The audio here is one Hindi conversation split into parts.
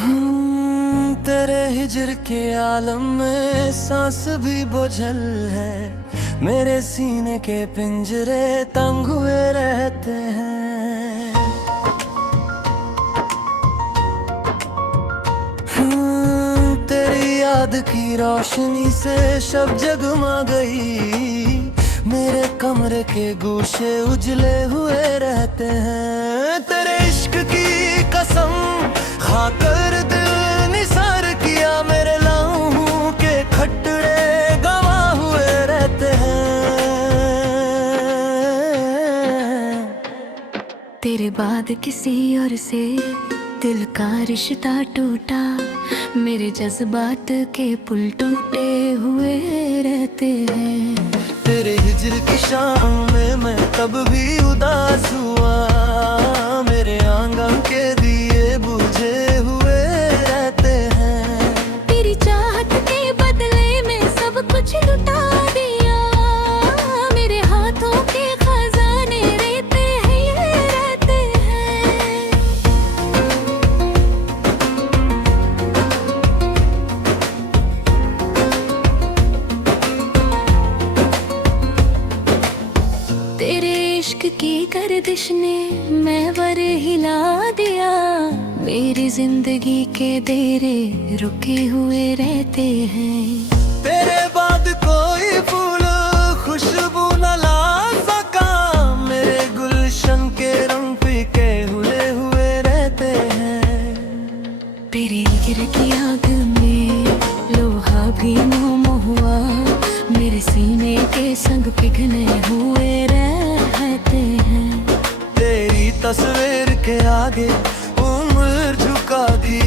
तेरे हिजर के आलम में सांस भी बोझल है। मेरे सीने के पिंजरे तंग हुए रहते हैं। तेरी याद की रोशनी से शब जगमा गई। मेरे कमरे के गोशे उजले हुए रहते हैं। तेरे इश्क की कसम खाकर दिल निसार किया। मेरे लम्हों के खटरे गवाह हुए रहते हैं। तेरे बाद किसी और से दिल का रिश्ता टूटा। मेरे जज्बात के पुल टूटे हुए रहते हैं। तेरे हिजर की शाम में मैं तब भी उदास हुआ। मेरे आंगन के दिए बुझे हुए रहते हैं। तेरी चाहत के बदले में सब कुछ लुटा दिया। मेरे हाथों के खजाने रहते हैं ये रहते हैं। तेरे इश्क की गर्दिश ने महवर हिला दिया। मेरी जिंदगी के देरे रुके हुए रहते हैं। तेरे बाद कोई फूल खुशबू न ला सका। मेरे गुलशन के रंग फीके हुए रहते हैं। तेरी गिर की आग में लोहा भी मोम हुआ। मेरे सीने के संग पिघले हुए रहते हैं। तेरी तस्वीर के आगे उम्र झुका दी।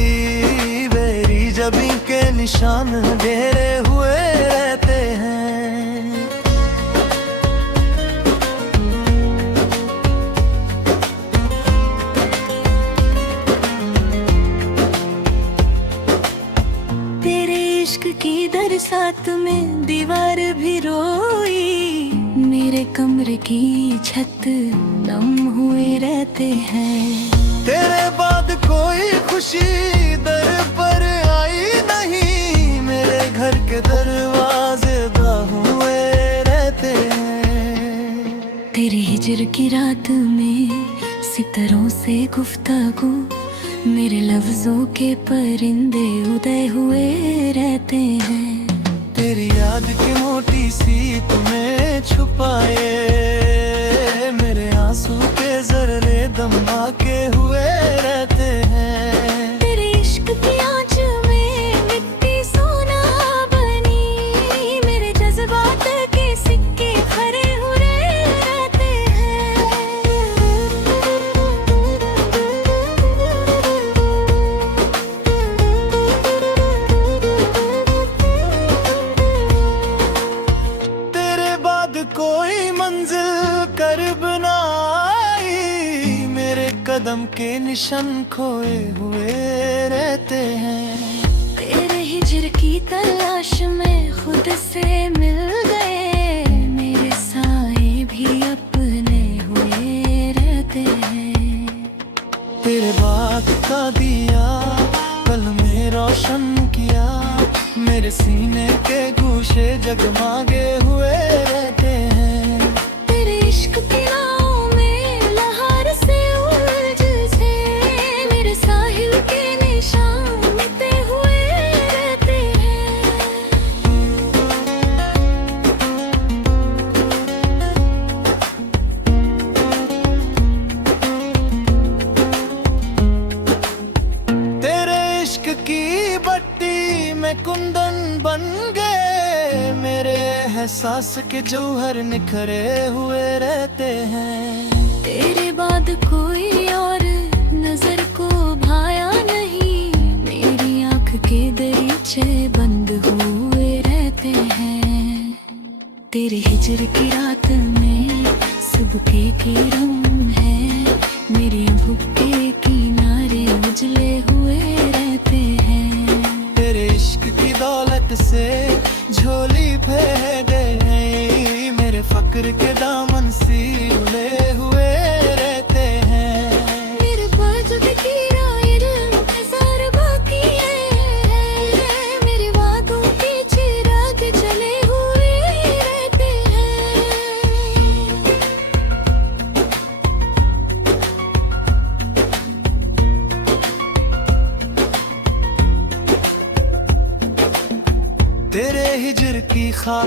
मेरी जबी के निशान गहरे हुए रहते हैं। तेरे इश्क की बरसात में दीवार भी रोई। मेरे कमरे की छत नम हुए रहते हैं। तेरे बाद कोई खुशी दर पर आई नहीं। मेरे घर के दरवाजे बंद हुए रहते हैं। तेरी हिजर की रात में सितारों से गुफ्तागू। मेरे लफ्जों के परिंदे उदय हुए रहते हैं। तेरी याद की मोटी सी तुम्हें छुपाए। मेरे आंसू के जर्रे दमा के हुए रहते हैं। तेरे इश्क की आंच में मिट्टी सोना बनी। मेरे जज्बात के सिक्के भरे हुए रहते हैं। तेरे बाद कोई मंजिल करीब ना आई। मेरे कदम के निशान खोए हुए रहते हैं। तेरे हिजर की तलाश में खुद से मिल गए। मेरे साए भी अपने हुए रहते हैं। तेरे बाग का दिया कल में रोशन किया। मेरे सीने के गोशे जगमागे हुए रहते हैं। तेरे इश्क की नाव में लहर से उलझे। मेरे साहिल के निशान मिटे हुए रहते हैं। तेरे इश्क की बट्टी में कुंदन बन गए। मेरे एहसास के जौहर निखरे हुए रहते हैं। तेरे बाद कोई और नजर को भाया नहीं। मेरी आंख के दरीचे बंद हुए रहते हैं। तेरे हिजर की रात में सुबह की रंग है। मेरे भुक्के किनारे उजले हुए रहते हैं। तेरे इश्क की दौलत से झोली फेर गई। मेरे फक्र के दामन सिले हुए रहते हैं। मेरे बाजुद की राय इंतजार बाकी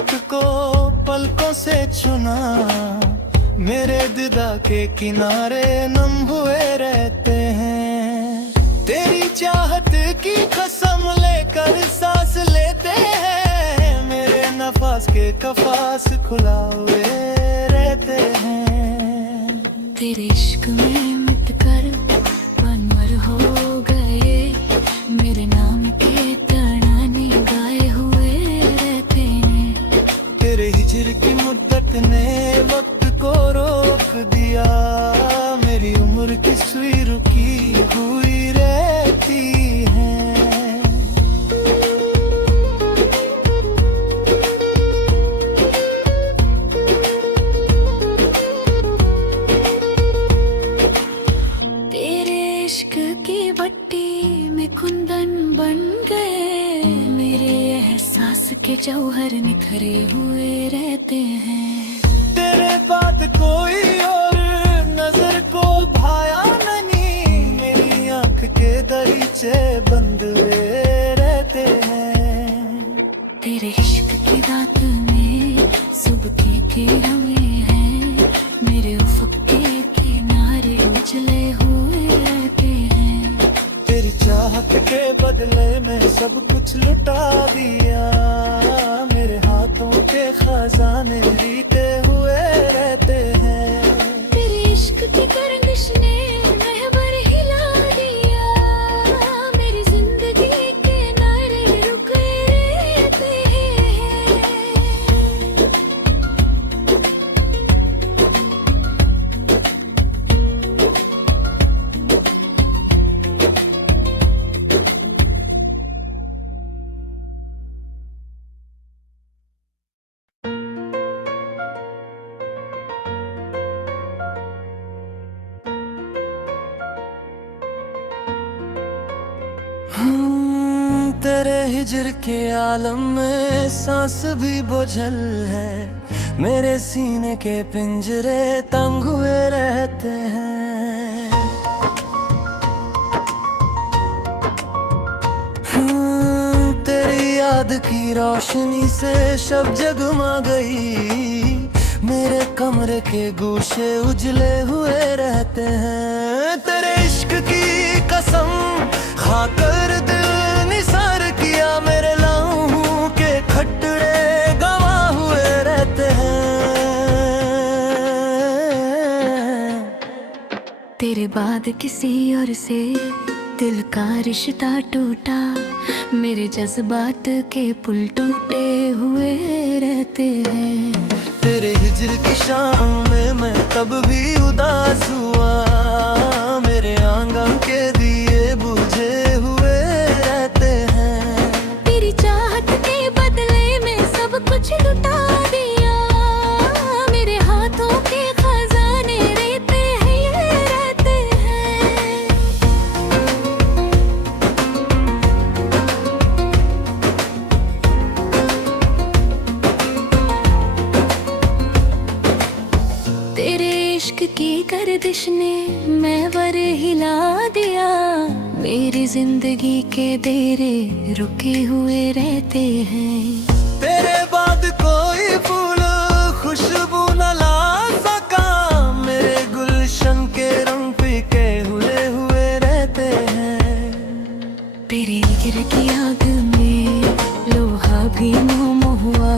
पलक को पलकों से चुना, मेरे दिदा के किनारे नम हुए रहते हैं। तेरी चाहत की कसम लेकर सांस लेते हैं, मेरे नफास के कफास खुला हुए रहते हैं। तेरे इश्क में मिट कर पनमर हो गए, मेरे नाम के तराने गाए हुए रहते हैं। तेरे हिजर की मुद्दत ने वक्त को रोक दिया, मेरी उम्र की सुई रुकी हुई रहती है। तेरे इश्क की भट्टी में कुंदन बन गए, मेरे एहसास के जौहर निखरे हुए रहते हैं। तेरे बाद कोई और नजर को भाया नहीं, मेरी आंख के दरीचे बंद हुए रहते हैं। तेरे इश्क की रात में सुबह के किरणे हैं, मेरे उफ़क़ के किनारे उजले हुए रहते हैं। तेरी चाहत के बदले में सब कुछ लुटा दिया, मेरे हाथों के खजाने रीते हुए रहते हैं। तेरे इश्क की गर्दिश ने महबर हिला दिया, मेरी जिंदगी के नारे रुके रहते हैं। तेरे हिजर के आलम में सांस भी बोझल है, मेरे सीने के पिंजरे तंग हुए रहते हैं। तेरी याद की रोशनी से शब जगमा गई, मेरे कमरे के गोशे उजले हुए रहते हैं। तेरे इश्क की कसम खाकर दिल निसार किया, मेरे लम्हों के खटरे गवाह हुए रहते हैं। तेरे बाद किसी और से दिल का रिश्ता टूटा, मेरे जज्बात के पुल टूटे हुए रहते हैं। तेरे हिजर की शाम में मैं तब भी उदास हुआ, मेरे आंगन के दिए बुझे हुए रहते हैं। तेरी चाहत के बदले में सब कुछ लुटा दिया, मेरे हाथों के खजाने रहते हैं ये रहते हैं। तेरे इश्क की गर्दिश ने महवर हिला दिया, मेरी जिंदगी के डेरे रुके हुए रहते हैं। तेरे बाद कोई फूल खुशबू न ला सका, मेरे गुलशन के रंग फीके हुए रहते हैं। तेरे हिजर की आग में लोहा भी मोम हुआ,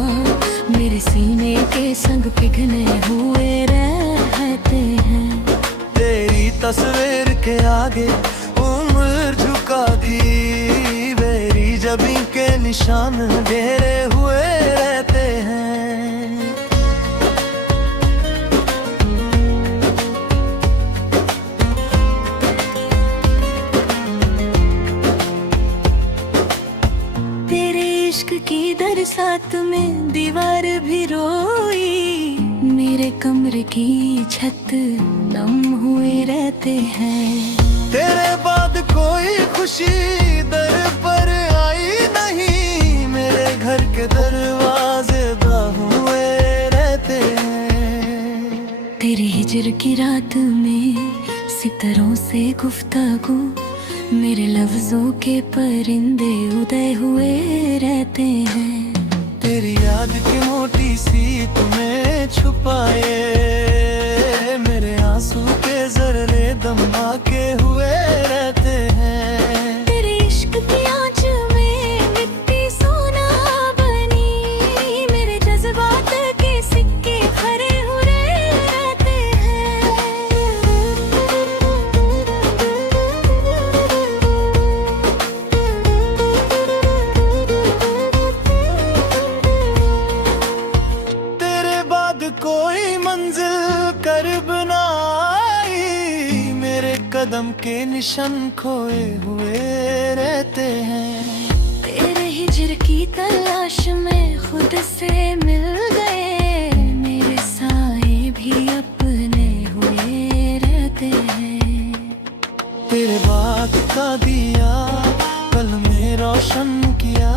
मेरे सीने के संग पिघले हुए रहते हैं। तेरी तस्वीर के आगे उम्र झुका दी, मेरी जबी के निशान घेरे हुए रहते हैं। तेरे इश्क की बरसात में दीवार भी रोई, मेरे कमरे की छत नम हुए रहते हैं। तेरे बाद कोई खुशी दर पर आई नहीं, मेरे घर के दरवाजे बंद हुए रहते हैं। तेरे हिजर की रात में सितारों से गुफ्तागू, मेरे लफ्जों के परिंदे उदय हुए रहते हैं। तेरी याद की मोटी सी तुम्हें छुपाए, मेरे आंसू के जर्रे दम आके हुए रहते हैं। तेरे इश्क की आँच में मिट्टी सोना बनी, मेरे जज्बात के सिक्के खरे हुए रहते तेरे बाद कोई मंजिल करीब ना आई, मेरे कदम के निशान खोए हुए रहते हैं। तेरे हिजर की तलाश में खुद से मिल गए, मेरे साए भी अपने हुए रहते हैं। तेरे बात का दिया कल में रोशन किया,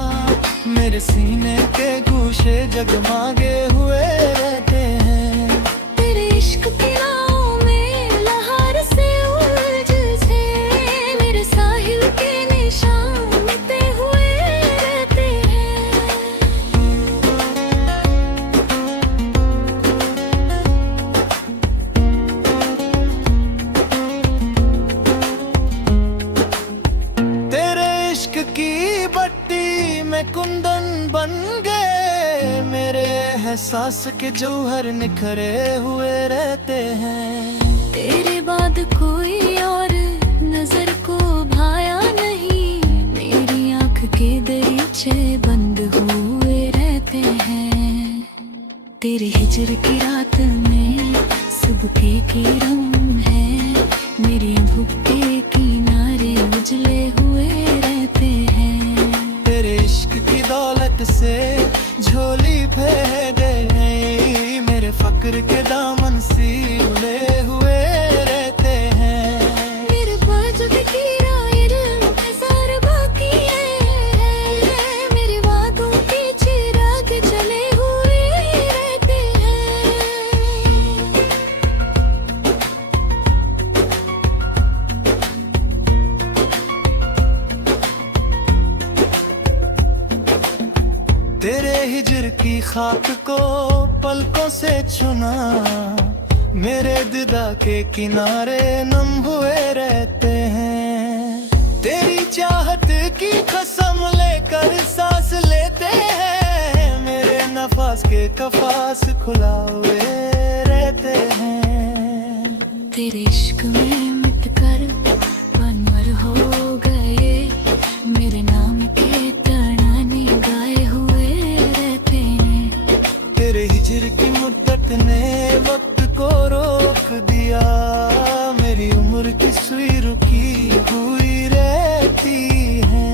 मेरे सीने के गूशे जगमगे हुए रहते हैं। तेरे इश्क की नाव में लहर से उलझे, मेरे साहिल के निशान मिटे हुए रहते हैं। तेरे इश्क की भट्टी में कुंदन बन गए, मेरे एहसास के जौहर निखरे हुए रहते हैं। तेरे बाद कोई और नजर को भाया नहीं, मेरी आंख के दरीचे बंद हुए रहते हैं। तेरे हिजर की रात में सुबह की रंग है, मेरे भुक्के किनारे उजले हुए रहते हैं। तेरे इश्क की दौलत से झोली फेर गई, मेरे फक्र के दामन सिले हुए रहते हैं। मेरे बाजुद की इंतजार बाकी है, मेरे वादों के चिराग जले हुए रहते हैं। तेरे हिजर की खाक को पलकों से चुना, मेरे दिदा के किनारे नम हुए रहते हैं। तेरी चाहत की कसम लेकर सांस लेते हैं, मेरे नफास के कफास खुला हुए रहते हैं। तेरे इश्क में मिट कर पनमर हो गए, मेरे नाम के तराने गाए हुए रहते हैं। तेरे हिजर की मुद्दत ने वक्त को रोक दिया, मेरी उम्र की सुई रुकी हुई रहती है।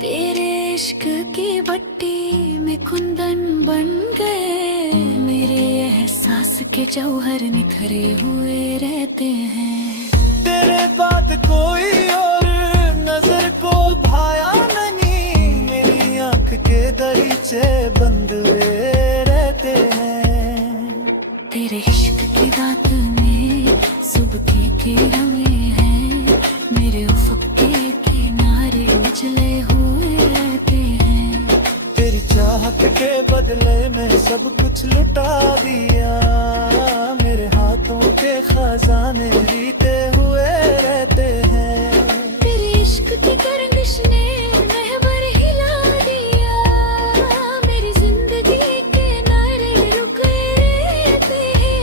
तेरे इश्क की भट्टी में कुंदन बन गए, मेरे एहसास के जौहर निखरे हुए रहते हैं। तेरे बाद कोई और नजर को भाया नहीं, मेरी आंख के दरीचे बंद हुए रहते हैं। तेरे इश्क की रात में सुबह के किरणे हैं, मेरे उफ़क़ के किनारे उजले हुए रहते हैं। तेरी चाहत के बदले में सब कुछ लुटा दिया, मेरे हाथों के खजाने रीते हुए रहते हैं। तेरे इश्क की गर्दिश ने महवर हिला दिया, मेरी जिंदगी के नारे रुके रहते हैं।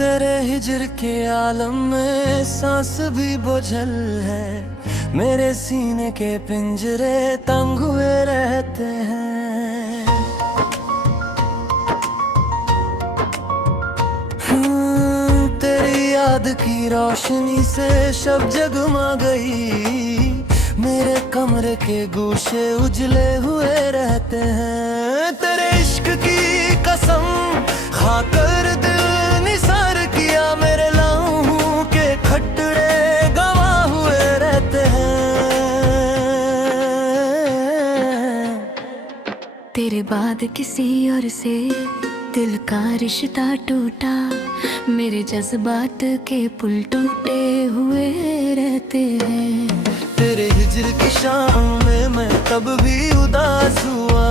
तेरे हिजर के आलम में सांस भी बोझल है, मेरे सीने के पिंजरे तंग हुए रहते हैं। तेरी याद की रोशनी से शब जगमा गई, मेरे कमरे के गोशे उजले हुए रहते हैं। तेरे इश्क की कसम खाकर दिल निसार किया, मेरे लम्हों के खटरे गवाह हुए रहते हैं। तेरे बाद किसी और से दिल का रिश्ता टूटा, मेरे जज्बात के पुल टूटे हुए रहते हैं। तेरे हिजर की शाम में मैं तब भी उदास हुआ,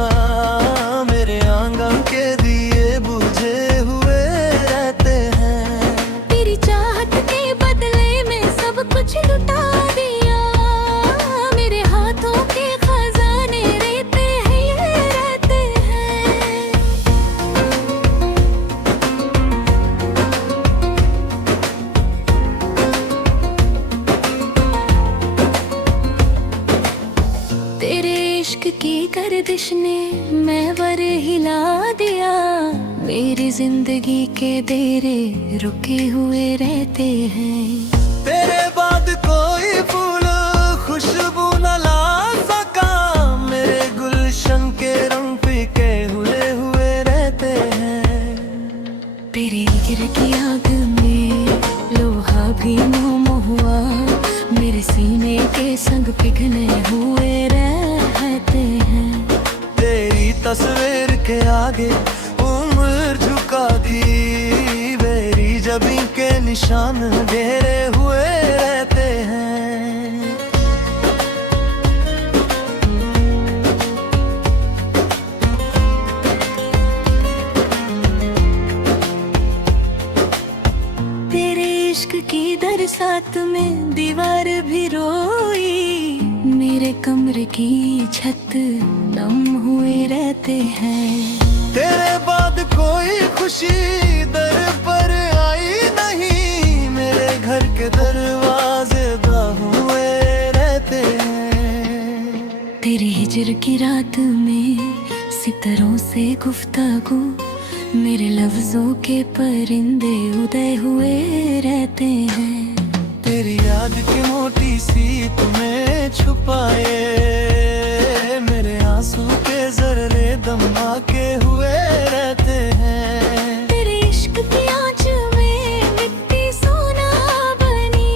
मेरे आंगन के दिए बुझे हुए रहते हैं। तेरी चाहत के बदले में सब कुछ लुटा दिया, मेरे हाथों के खजाने रहते हैं ये रहते हैं। तेरे इश्क की गर्दिश ने महवर हिला दिया, मेरी जिंदगी के डेरे रुके हुए रहते हैं। तेरे बाद कोई फूल खुशबू न ला सका, मेरे गुलशन के रंग फीके हुए रहते हैं। तेरे हिजर की आग में लोहा भी मोम हुआ, मेरे सीने के संग पिघले हुए रहते हैं। तेरी तस्वीर के आगे उम्र झुका दी, मेरी जबी के निशान घेरे हुए रहते हैं। तेरे इश्क की बरसात में दीवार भी रोई, मेरे कमरे की छत नम हुए रहते हैं। तेरे बाद कोई खुशी दर पर आई नहीं, मेरे घर के दरवाजे बंद हुए रहते हैं। तेरे हिजर की रात में सितारों से गुफ्तागू, मेरे लफ्जों के परिंदे उदय हुए रहते हैं। तेरी याद की मोटी सी तुम्हें छुपाए, मेरे आंसू के जर्रे दमा के हुए रहते हैं। तेरे इश्क की आँच में मिट्टी सोना बनी,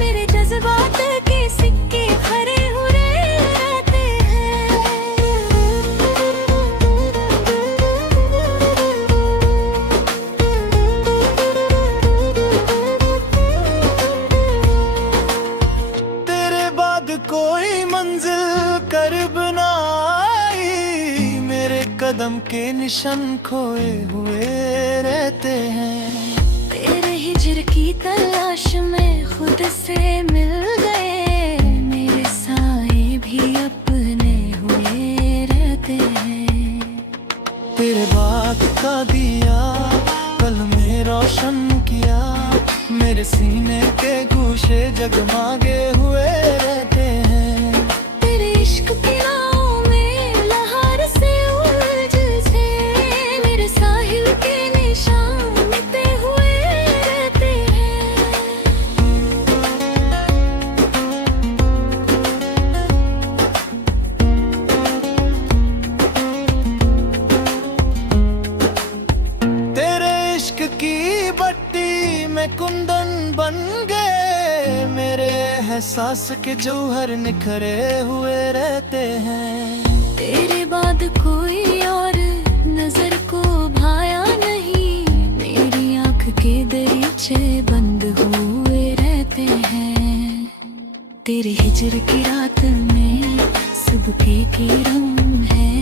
मेरे जज्बात के सिक्के भरे हुए रहते हैं। तेरे बाद कोई मंजिल करीब ना आई, मेरे कदम के निशान खोए हुए रहते हैं। तेरे हिजर की तलाश में खुद से मिल गए, मेरे साए भी अपने हुए रहते हैं। तेरे बात का दिया कल में रोशन किया, मेरे सीने के गोशे जगमागे हुए रहते हैं। तेरे इश्क की नाव में लहर से उलझे, मेरे साहिल के निशान मिटते हुए रहते हैं। तेरे इश्क की बत्ती में कुंदन बन गए, मेरे एहसास के जौहर निखरे हुए रहते हैं। तेरे बाद कोई और नजर को भाया नहीं, मेरी आंख के दरीचे बंद हुए रहते हैं। तेरे हिजर की रात में सुबह की रंग है,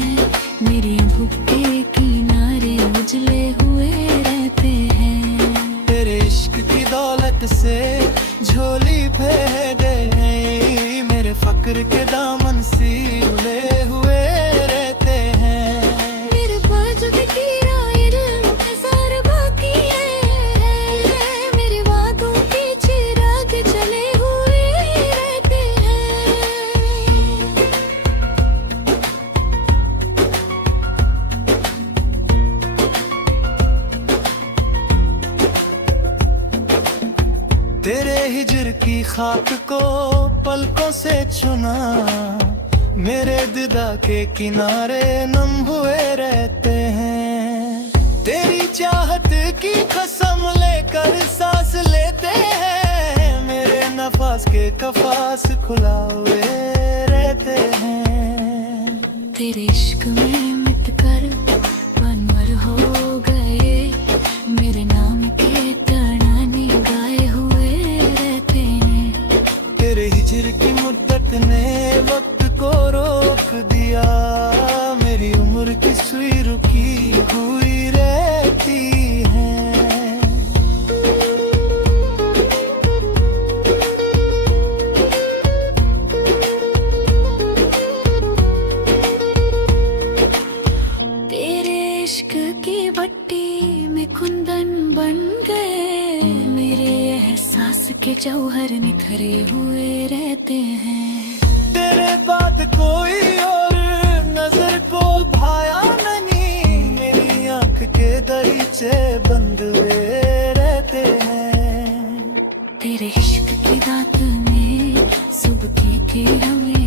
मेरे भुक्के किनारे उजले हुए रहते हैं। तेरे इश्क की दौलत से झोली फेर गई, मेरे फक्र के दामन सिले हुए रहते हैं। मेरे बाजुद की रायर इंतजार बाकी है, मेरे वादों के चिराग जले हुए रहते हैं। खाक को पलकों से चुना, मेरे दिदा के किनारे नम हुए रहते हैं। तेरी चाहत की कसम लेकर सांस लेते हैं, मेरे नफास के कफास खुला हुए रहते हैं। तेरे इश्क में मिट कर पनमर हो गए, मेरे नाम के तराने गाए हुए रहते हैं। तेरे हिजर की मुद्दत ने वक्त को रोक दिया, मेरी उम्र की सुई रुकी हुई रहती है। तेरे इश्क की भट्टी में कुंदन बन गए, मेरे एहसास के जौहर निखरे हुए रहते हैं। तेरे बाद कोई और नजर को भाया नहीं, मेरी आंख के दरीचे बंद हुए रहते हैं। तेरे इश्क की दात में सुबह की किरणें